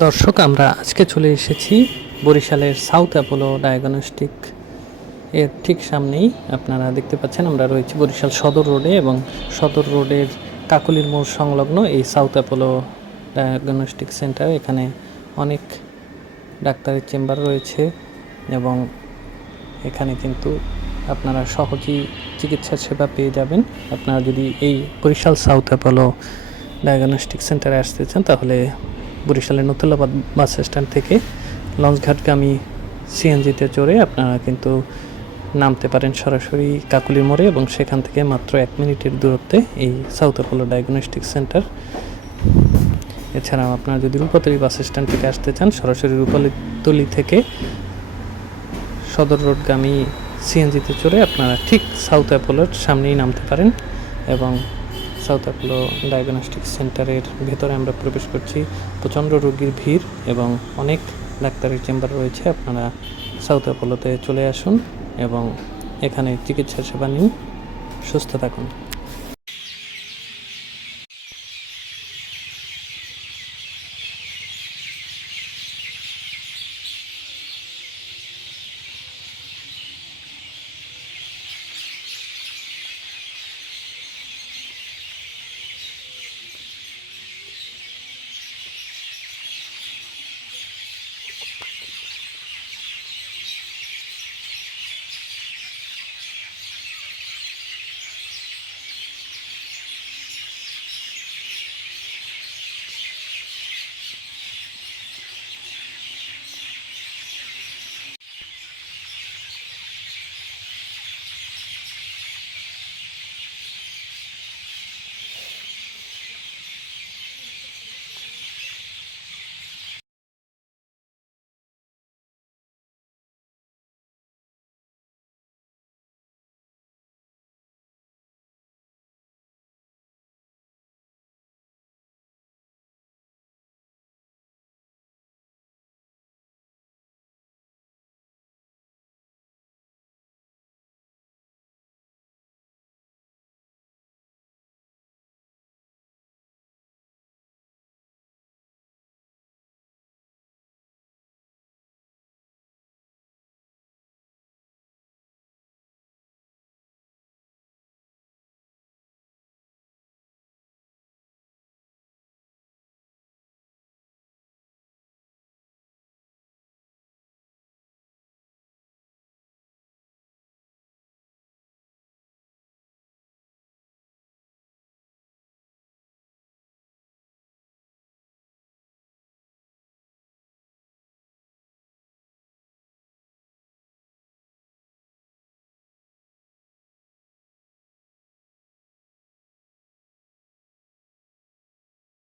দর্শক, আমরা আজকে চলে এসেছি বরিশালের সাউথ অ্যাপোলো ডায়াগনস্টিক। এর ঠিক সামনেই আপনারা দেখতে পাচ্ছেন, আমরা রয়েছি বরিশাল সদর রোডে এবং সদর রোডের কাকলির মোড় সংলগ্ন এই সাউথ অ্যাপোলো ডায়াগনস্টিক সেন্টার। এখানে অনেক ডাক্তারের চেম্বার রয়েছে এবং এখানে কিন্তু আপনারা সহজেই চিকিৎসা সেবা পেয়ে যাবেন। আপনারা যদি এই বরিশাল সাউথ অ্যাপোলো ডায়াগনস্টিক সেন্টারে আসতে চান, তাহলে বরিশালের নতুল্লাবাদ বাস স্ট্যান্ড থেকে লঞ্চঘাটগামী সিএনজিতে চড়ে আপনারা কিন্তু নামতে পারেন সরাসরি কাকুলির মোড়ে এবং সেখান থেকে মাত্র এক মিনিটের দূরত্বে এই সাউথ অ্যাপোলো ডায়াগনস্টিক সেন্টার। এছাড়াও আপনারা যদি রূপাতলি বাস স্ট্যান্ড থেকে আসতে চান, সরাসরি রূপাতলি থেকে সদর রোডগামী সিএনজিতে চড়ে আপনারা ঠিক সাউথ অ্যাপোলোর সামনেই নামতে পারেন এবং সাউথ অ্যাপোলো ডায়াগনস্টিক সেন্টারের ভেতরে আমরা প্রবেশ করছি। প্রচণ্ড রোগীর ভিড় এবং অনেক ডাক্তারের চেম্বার রয়েছে। আপনারা সাউথ অ্যাপোলোতে চলে আসুন এবং এখানে চিকিৎসা সেবা নিন। সুস্থ থাকুন।